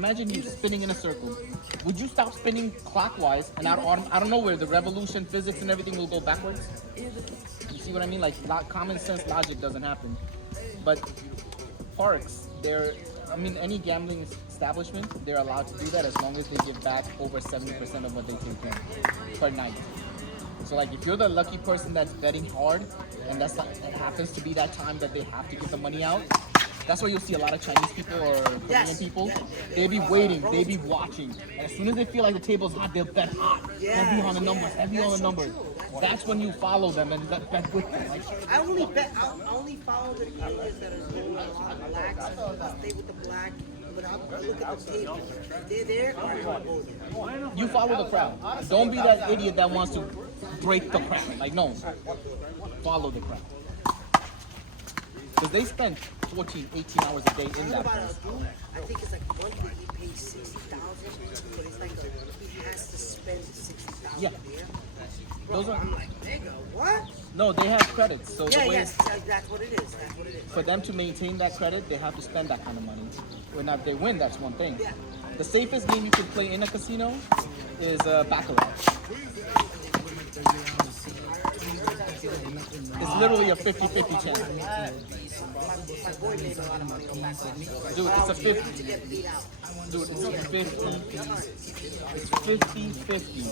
Imagine you spinning in a circle. Would you stop spinning clockwise and out of nowhere the revolution, physics, and everything will go backwards? You see what I mean? Like common sense logic doesn't happen. But parks, any gambling establishment, they're allowed to do that as long as they give back over 70% of what they take in per night. So like if you're the lucky person that's betting hard and it happens to be that time that they have to get the money out, that's why you'll see a lot of Chinese people or Korean people. They be waiting, they be watching. And as soon as they feel like the table's hot, they'll bet hot. Heavy on the numbers, heavy on the numbers. That's when you follow them and bet with them. Like, I only follow the areas that are blacks. I stay with the black. But I look at the table. If they're there, I'm going to go there. You follow the crowd. Don't be that idiot that wants to break the crowd. Like, no. Follow the crowd. Because they spend 14, 18 hours a day in that place. I think it's like monthly he pays $60,000, but it's like he has to spend $60,000 there. Bro, I'm like, nigga, what? No, they have credits. So yes, that's what it is. That's what it is. For them to maintain that credit, they have to spend that kind of money. When if they win, that's one thing. Yeah. The safest game you can play in a casino is Baccarat. It's literally a 50-50 chance. My boy made a lot of money on Baccarat. Dude, it's a 50. Dude, it's 50-50.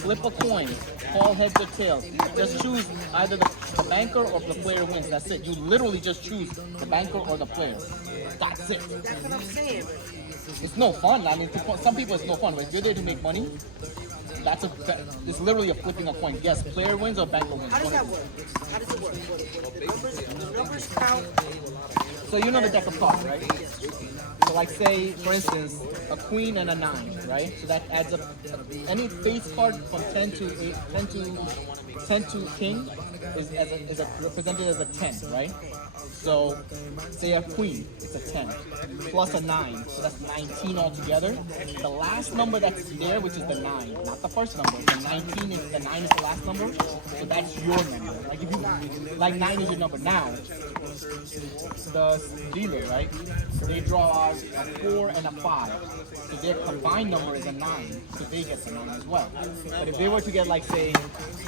Flip a coin, call heads or tails. Just choose either the banker or the player wins. That's it. You literally just choose the banker or the player. That's it. That's what I'm saying. It's no fun. I mean, some people it's no fun, but if you're there to make money, it's literally a flipping a coin. Yes, player wins or banker wins. How does that work? How does it work? The numbers count. So you know the deck of cards, right? So like say, for instance, a queen and a 9, right? So that adds up. Any face card from 10 to king is represented as a 10, right? So say a queen, it's a 10, plus a 9, so that's 19 altogether. The last number that's there, which is the 9, not the first number. The 9 is the last number, so that's your number. Like if you, like 9 is your number. Now, the dealer, right? They draw a 4 and a 5, so their combined number is a 9, so they get the 9 as well. But if they were to get like say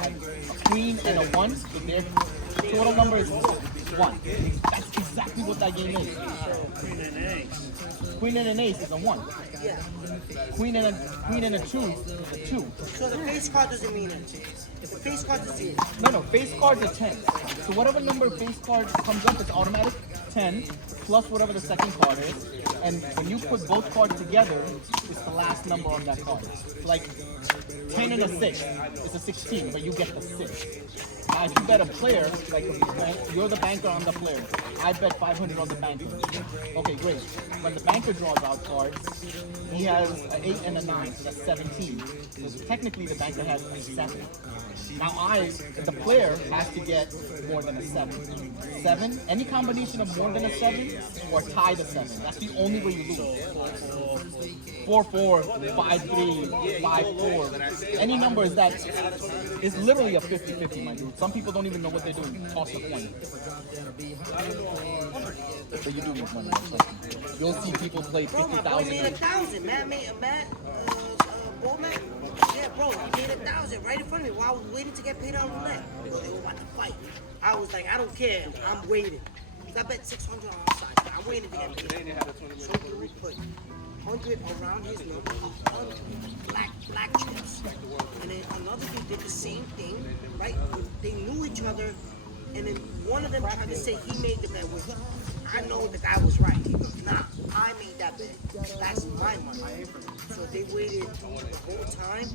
a queen and a 1, so their total number is 1. That's exactly what that game is. Queen and an ace is a 1. Yeah. Queen and a 2 is a 2. So the face card doesn't mean anything. The face card is 0. No, face card's a 10. So whatever number face card comes up, it's automatic 10 plus whatever the second card is. And when you put both cards together, it's the last number on that card. Like 10 and a 6, it's a 16, but you get the 6. Now, if you bet a player, like you're the banker, I'm the player. I bet 500 on the banker. Okay, great. When the banker draws out cards, he has an 8 and a 9, so that's 17. So technically, the banker has a 7. Now, the player has to get more than a 7. 7, any combination of more than a 7 or tie the 7. That's the only way you lose. 4-4, 5-3, 5-4. Any number is that is literally a 50-50, my dude. Some people don't even know what they're doing. Toss a coin. But you do make money. You'll see people play 50,000. Bro, made 1,000. Matt, Bowman. Yeah, bro, he made 1,000 right in front of me while I was waiting to get paid on roulette. They were about to fight. I was like, I don't care. I'm waiting. I bet 600 on our side. I'm waiting to get paid. So we put 100 around his number, 100 black chips. And then another dude did the same thing, right? They knew each other, and then one of them tried to say he made the bet with him. I know the guy was right. He goes, nah, I made that bet. That's my money. So they waited the whole time.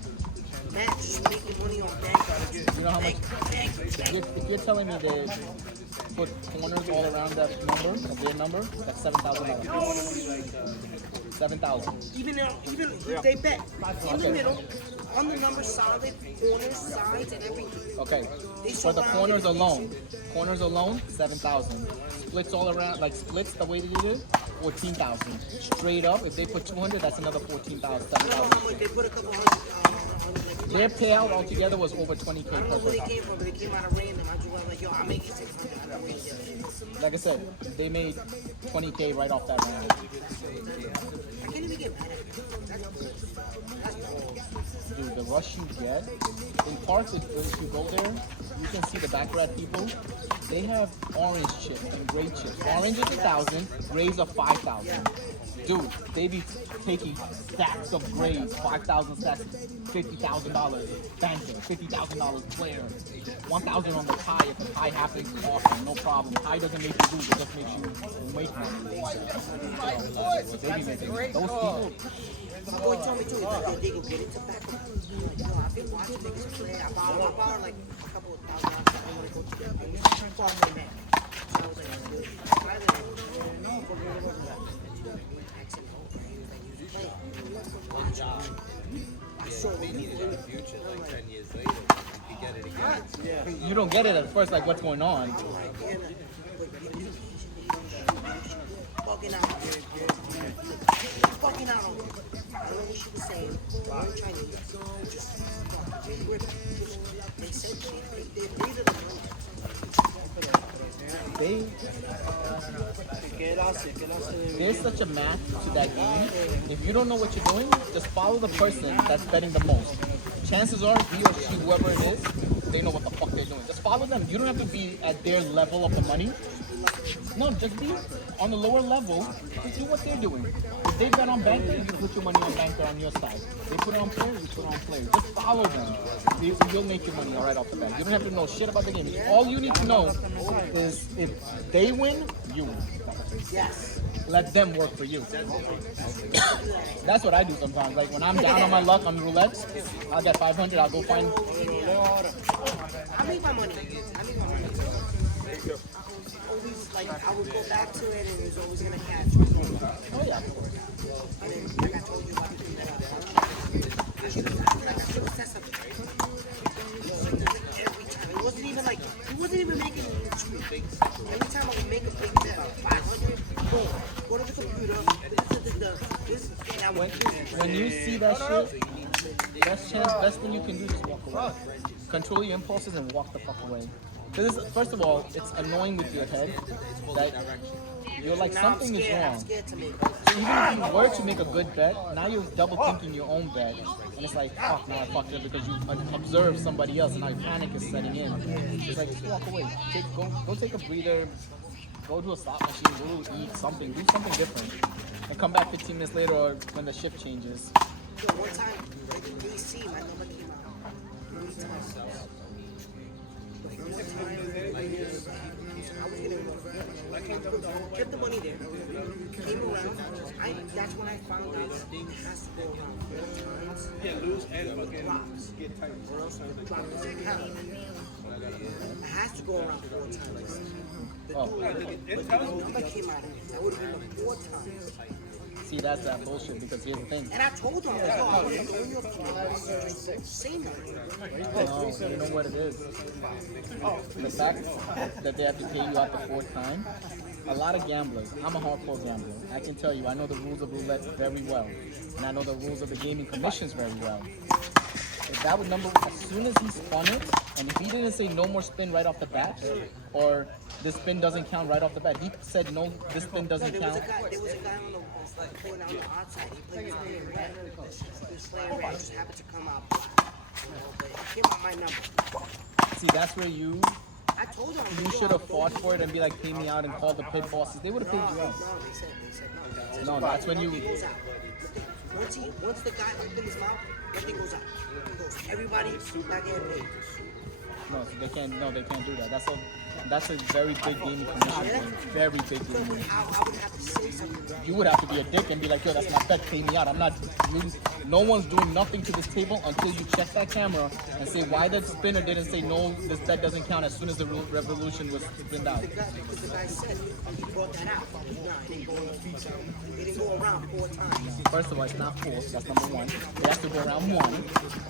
Matt just making money on bank. You know how much? If you're telling me they put corners all around that number, of their number, that's $7,000. 7,000. Even if they bet in the middle, on the number solid, corners, sides, and everything. Okay. For the corners alone, 7,000. Splits all around, like splits the way they did it, 14,000. Straight up, if they put 200, that's another 14,000, I don't know how much they put a couple hundred. Their payout altogether was over 20K I don't know per where they person. came from, but they came out of random. I just was like, yo, I'm making 600. I don't wait there. Like I said, they made 20K right off that round. I can't even get mad at it. That's balls. Dude, the rush you get in parks, if you go there, you can see the backyard people. They have orange chips and gray chips. Orange is 1,000, grays are 5,000. Dude, they be taking stacks of grays, 5,000 stacks, $50,000 banking, $50,000 player, 1,000 on the tie. If the tie happens, awesome, no problem. Tie doesn't make you lose, it just makes you make money. They be making those people. My boy told me too, he's like, yo, they go get it to back. I'm like, yo, I've been watching niggas play. I borrowed like a couple of $1,000. I want to go to the game. Far from that. So I was like, dude, rather than accent over, he was like, he was playing. I saw what he did in the future, like 10 years later, you could get it again. You don't get it at first, like what's going on. Fucking out. Fucking out on me. I don't know what she was saying. I'm Chinese. They said they agreed to the There's such a math to that game. If you don't know what you're doing, just follow the person that's betting the most. Chances are he or she, whoever it is, they know what the fuck they're doing. Just follow them. You don't have to be at their level of the money. No, just be on the lower level. Just do what they're doing. If they bet on banker, you put your money on banker on your side. They put it on player, you put it on player. Just follow them. You'll make your money all right off the bat. You don't have to know shit about the game. All you need to know is if they win, you win. Yes. Let them work for you. That's what I do sometimes. Like when I'm down on my luck on roulette, I'll get 500. I'll go find. I make my money. Always like I would go back to it and it was always gonna catch. Oh yeah, of course. And then like I told you about the thing that I should have said something. Every time. It wasn't even like he wasn't even making it in the street. Every time I would make a big bet, 500, boom, go to the computer, this, and I would When you see that shit, best thing you can do is walk away. Control your impulses and walk the fuck away. Because first of all, it's annoying with your head that you're like something is wrong. I'm scared to make So even if you were to make a good bet, now you're double thinking your own bet, and it's like fuck, now I fucked it because you observed somebody else, and now your panic is setting in. It's like just walk away, go take a breather, go to a slot machine, go eat something, do something different, and come back 15 minutes later or when the shift changes. Yo, one time, like in DC, my number came out. One time, I was gonna kept the money there. Came around. That's when I found out it has to go around 4 times. Yeah, lose and fucking get tight. Or else the drop doesn't count. It has to go around 4 times. The number came out of it. That would have been the 4 times. See, that's that bullshit because here's the thing. And I told them, yo, I want to own your phone. Say nothing. No, you know what it is. The fact that they have to pay you out the 4th time, a lot of gamblers, I'm a hardcore gambler. I can tell you, I know the rules of roulette very well. And I know the rules of the gaming commissions very well. If that would number, as soon as he spun it, and if he didn't say no more spin right off the bat, or this spin doesn't count right off the bat, he said no, this spin doesn't count. There was a guy on the court on the outside. He played his player red. His player red just happened to come out. But he came out my number. See, that's where you told them you should have fought for it and be like, pay me out and call the pit bosses. They would have paid you out. No, they said No, that's when you. Once the guy opened his mouth, nothing goes out. He goes, everybody not getting paid. No, they can't. No, they can't do that. That's a very big gaming commission. Very big gaming. I would have to say something. You would have to be a dick and be like, yo, that's my bet, pay me out. I'm not. No one's doing nothing to this table until you check that camera and say why the spinner didn't say no, this bet doesn't count as soon as the revolution was spinned out. Because the guy said he brought that out. It didn't go around 4 times. First of all, it's not 4. That's number 1. It has to go around 1.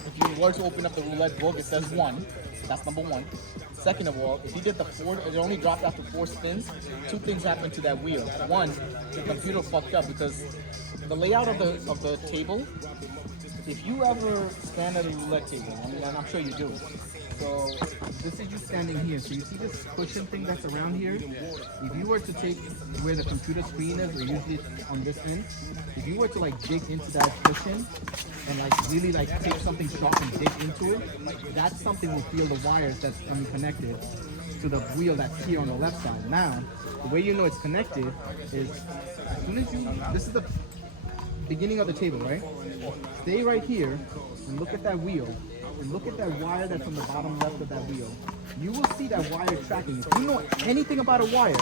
If you were to open up the roulette book, it says 1. That's number 1. Second of all, if he did the 4, it only dropped after 4 spins. 2 things happened to that wheel. 1, the computer fucked up because the layout of the table, if you ever stand at a roulette table, I mean, and I'm sure you do. So this is you standing here. So you see this cushion thing that's around here? If you were to take where the computer screen is, or usually it's on this end, if you were to like dig into that cushion and like really like take something sharp and dig into it, that something will feel the wires that's coming connected to the wheel that's here on the left side. Now, the way you know it's connected is as soon as you, this is the beginning of the table, right? Stay right here and look at that wheel. And look at that wire that's on the bottom left of that wheel. You will see that wire tracking. If you know anything about a wire,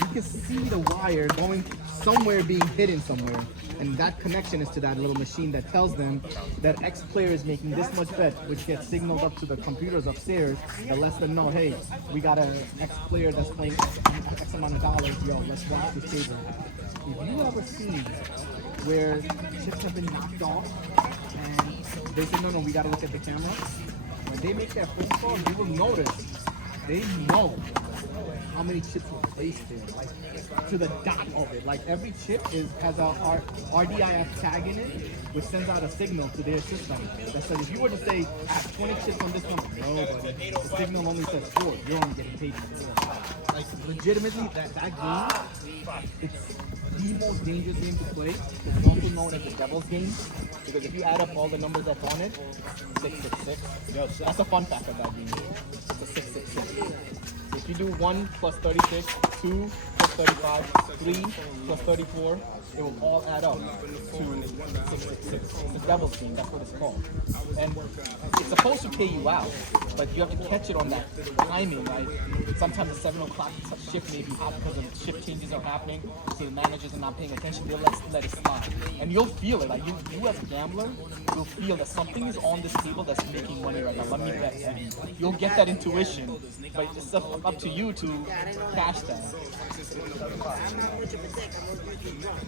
you can see the wire going somewhere, being hidden somewhere. And that connection is to that little machine that tells them that X player is making this much bet, which gets signaled up to the computers upstairs that lets them know, hey, we got an X player that's playing X amount of dollars, yo, let's watch this table. If you ever seen where chips have been knocked off and they say, no, we gotta look at the camera. When they make that phone call, you will notice they know how many chips were placed there, like to the dot of it. Like every chip has a RDIF tag in it, which sends out a signal to their system that says if you were to say, I have 20 chips on this one, no, but the signal only says 4. You're only getting paid for 4. Like legitimately, that game, it's the most dangerous game to play. It's also known as the devil's game because if you add up all the numbers that's on it, 666. Yes, that's a fun fact of that game. It's a 666. So if you do 1 plus 36, 2 plus 35, 3 plus 34, it will all add up to 666. It's a devil's game, that's what it's called. And it's supposed to pay you out, but you have to catch it on that timing, right? Sometimes the 7 o'clock shift may be out because of shift changes are happening, so the managers are not paying attention, they'll let it slide. And you'll feel it, like you as a gambler, you'll feel that something is on this table that's making money right now, let me bet heavy. You'll get that intuition, but it's up to you to cash that. I'm not much of a dick. I'm gonna be drunk.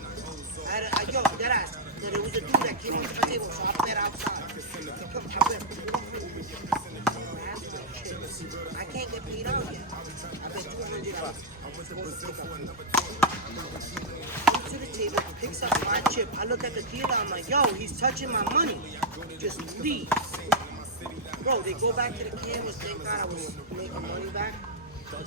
Yo, that ass. So there was a dude that came onto the table, so I bet outside. I can't get paid out yet. I bet $200. Comes to the table, picks up my chip. I look at the dealer, I'm like, yo, he's touching my money. Just leaves. Bro, they go back to the cameras. Thank God I was making money back. Like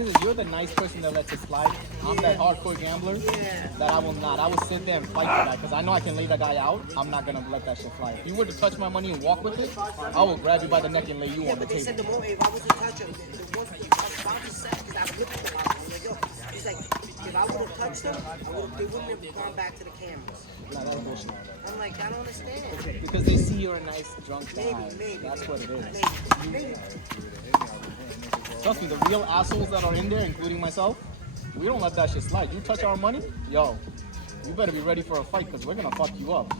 I said, you're the nice person that lets it slide. I'm that hardcore gambler that I will not. I will sit there and fight for that because I know I can lay that guy out. I'm not going to let that shit fly. If you were to touch my money and walk with it, I will grab you by the neck and lay you on the but they said table. the more, if I was to touch him, the one I was about to say, because I was looking for him, I was like, yo, he's like, if I would have touched them, they wouldn't have gone back to the cameras. No, that's bullshit. I'm like, I don't understand. Because they see you're a nice drunk guy. Maybe. That's what it is. Maybe. Trust me, the real assholes that are in there, including myself, we don't let that shit slide. You touch our money, yo, you better be ready for a fight because we're going to fuck you up.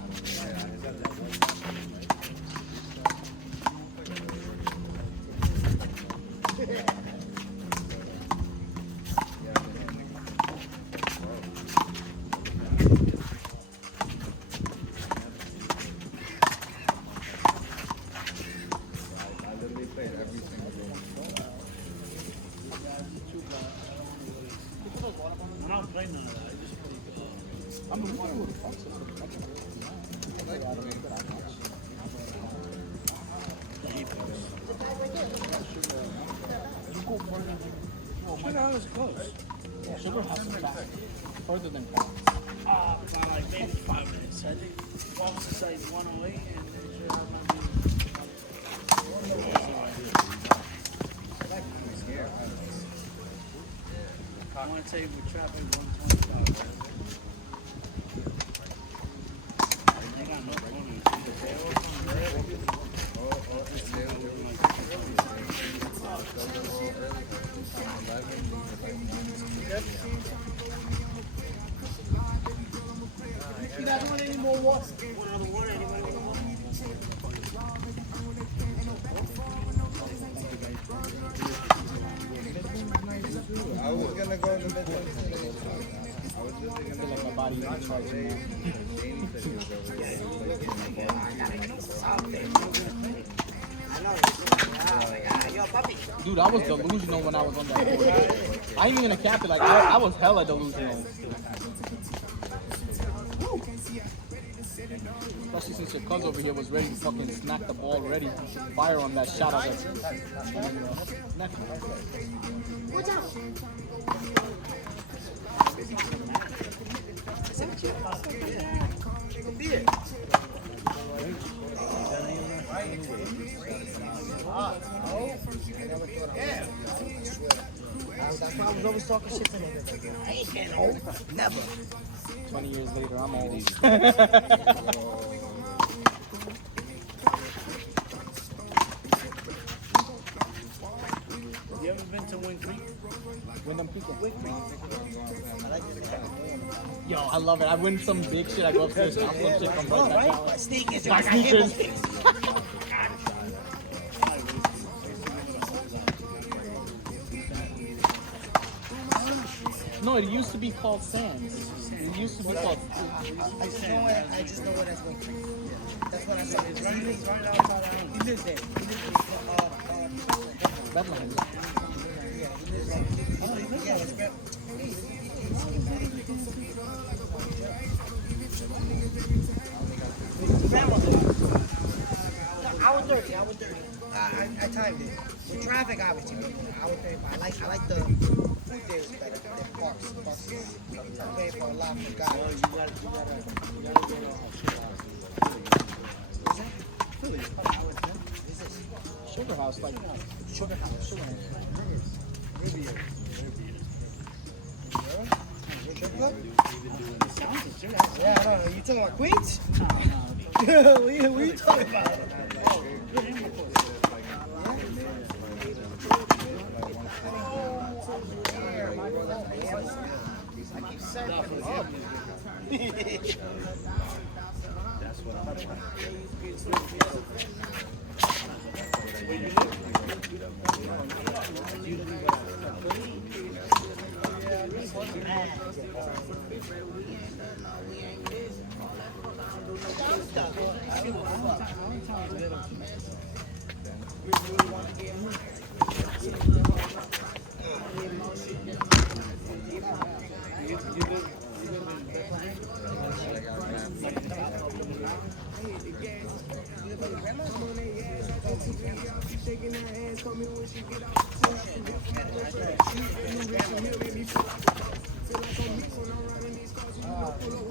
I don't play none of that. I just play I'm looking for the fuck. Sugar was close. Yeah, Sugar has some fast. Further than fast. About like maybe 5 minutes. I think Fox is like 108 and it should have I want to say we're trapping 125. They got no corners. You guys want any more water? One other water? Anybody want water? I was gonna go in the middle. I feel like my body is charging now. I know. Oh my God, yo, puppy. Dude, I was delusional when I was on that court. I ain't even gonna cap it. Like I was hella delusional. Especially since your cuz over here was ready to fucking smack the ball ready. Fire on that shot of it. Beer. That's why I was always talking shit to niggas. I ain't getting old. Never. 20 years later, I'm old. You ever been to Wind Creek? When I'm Yo, I love it. I win some big shit. I go upstairs, drop some shit, come right back out. My sneakers. My I got Handball sneakers. sneakers. No, it used to be called Sands. It used to be called. I just know where that's going. That's what I said. It's right outside our house. He lives there. He lives in Bethlehem. yeah, he lives there. Yeah, it's great. Grandmother. No, hour 30. I timed it. With traffic, obviously, but hour 35. I like the food days better than parks. Parks is pay for a lot for guys. You gotta go Sugar House, like Sugar House. Sugar House. Yeah, I know. You talking about Queens? What are you talking about?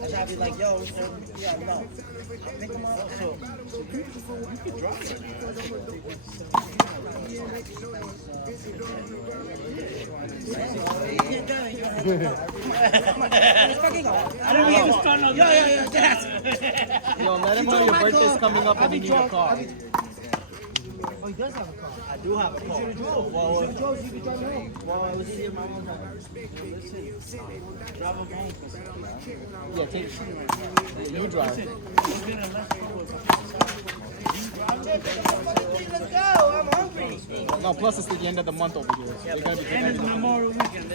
I try to be like, yo, yeah, no. I pick them up. So you can drop it. Yo, let him know your birthday's coming up and you need a car. Oh, he does have a car. I do have a car. You drove. Well, You drove, you could drive home. well, it was easier my own time. Listen, drive him home. Yeah, take you drive. He's gonna let you Let's go. I'm hungry. No, plus it's the end of the month over here. So they're gonna be And it's Memorial Weekend.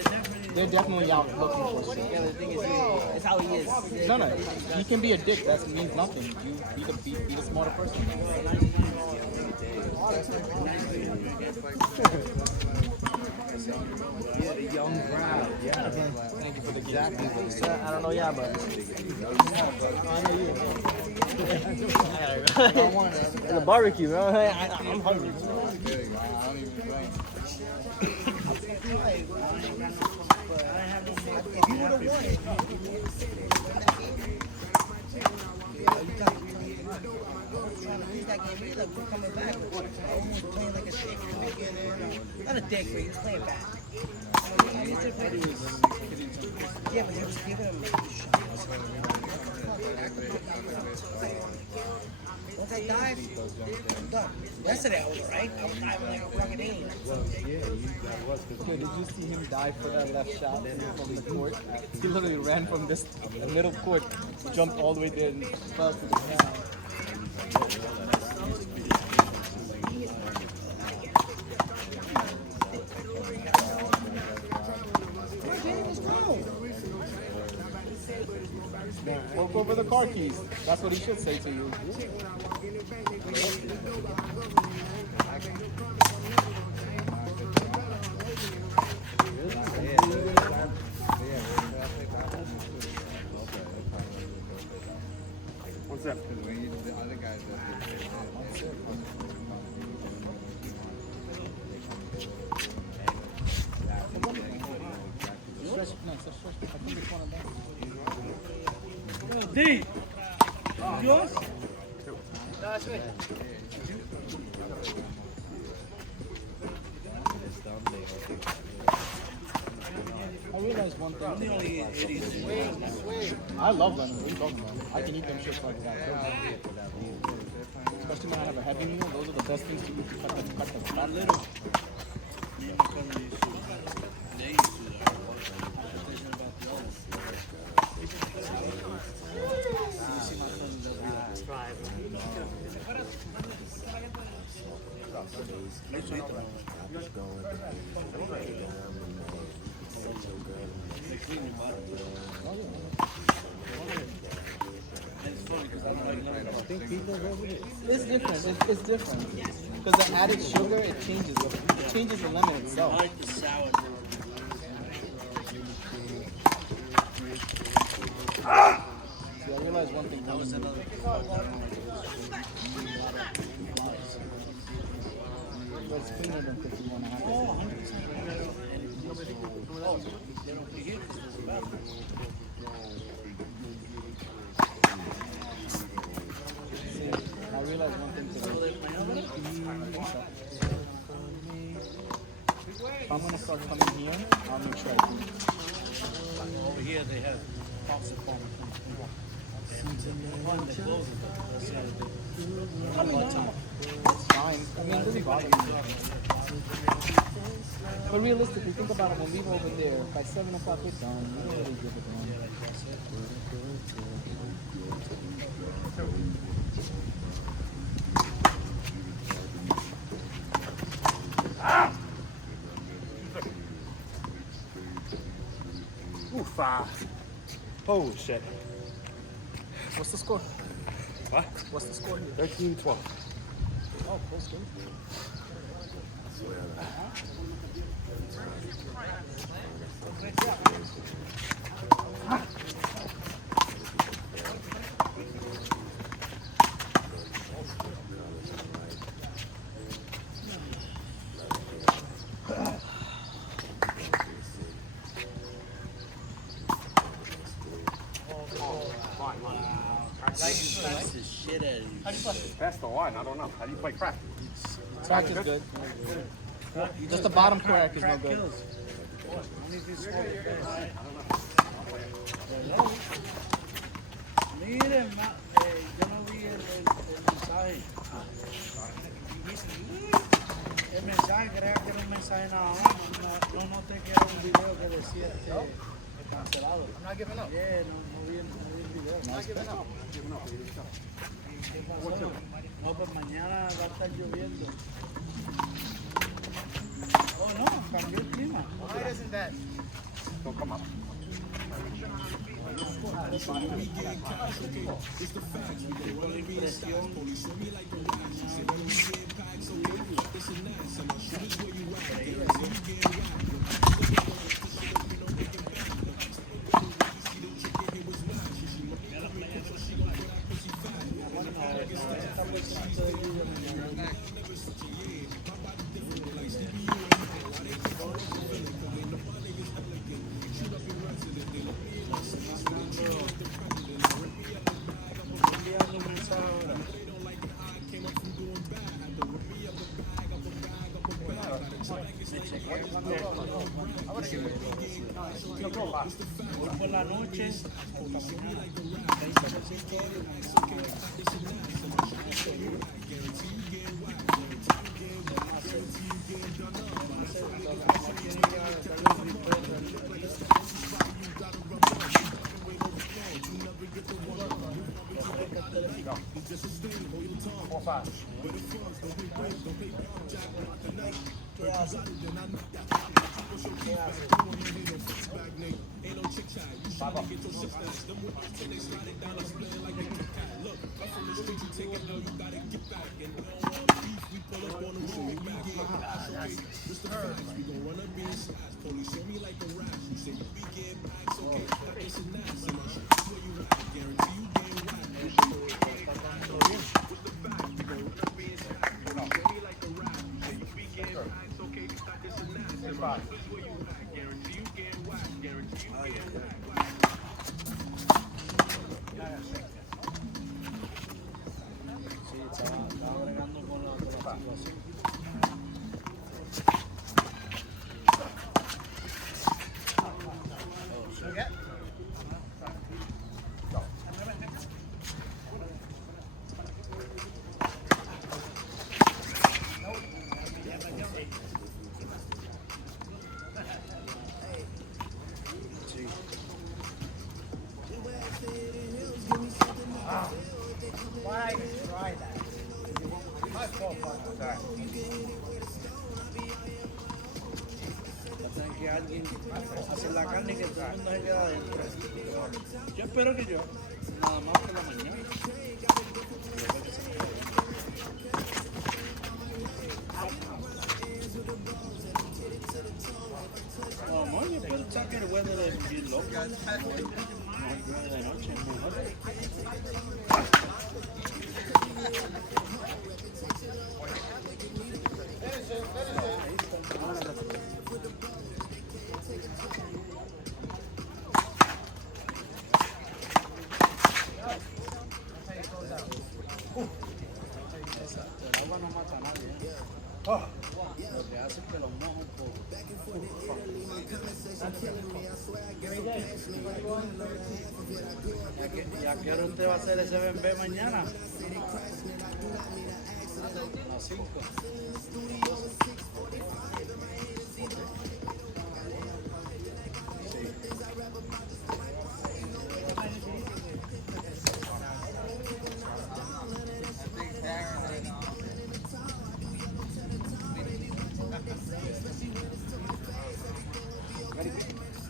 they're definitely out looking for shit. Yeah, the thing is, it's how he is. No, he can be a dick. That means nothing. You be the smarter person. Yeah, the young crowd. Yeah. Thank you for the Exactly. I don't know, yeah, but I know you. the barbecue, bro. I'm hungry. If you would have won it, trying to lose that game either. We're coming back. I was playing like a shit. Not a dick, but he was playing bad. Yeah, but he was giving him shots. Once I dive, I'm done. Yesterday I was right. I was diving like a fucking alien. Yo, did you see him dive for that left shot from the court? He literally ran from this middle court, jumped all the way there and fell to the ground. Look over the car keys. That's what he should say to you. D. Yours? I realized one thing. I'm the only idiot. I love lemon. What are you talking about? I can eat them shits like that. Especially when I have a heavy meal. Those are the best things to eat to cut the fat. Little. It's different. It's different. Because the added sugar, it changes the lemon I itself. like the sour. See, I realized one thing. That was another. But it's cleaner than 51 and a half. See, I realized one thing today. If I'm going to start coming here, I'll make sure I do. Over here they have popsicle. One that closes. It's fine. I mean, it doesn't bother me. But realistically, think about it. When we were over there, by 7 o'clock we're done. We don't really give a damn. Oof. Holy shit. What's the score? What? What's the score? 13-12. Oh, close game. That's the shit out of you. Pass the line. I don't know. How do you play crack? Crack is good. Just the bottom crack is no good. Kills. Only if you smoke it fast. Miren, yo no vi el mensaje. El mensaje, creía que era un mensaje nada más. No noté que era un video que decía que cancelado. I'm not giving up. Yeah, no vi el video. I'm not giving up. ¿Qué pasó? No, pues mañana va a estar lloviendo. Oh no, cambió el clima. Why isn't that? Don't come up. Hoy por la noche, is 5. Sí, estaba bregando con la situación. Why try that? My fault, partner. Tienen que alguien hacer la carne y que todo el mundo se quede adentro. Yo espero que yo, nada más por la mañana. No, no, yo pensaba que el weather es bien loco. No, de noche es mejor. Exacto, el agua no mata a nadie. Lo que hace es que los moja un poco. ¿Y a qué hora usted va a hacer ese bebé mañana? A las 5.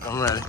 I'm ready.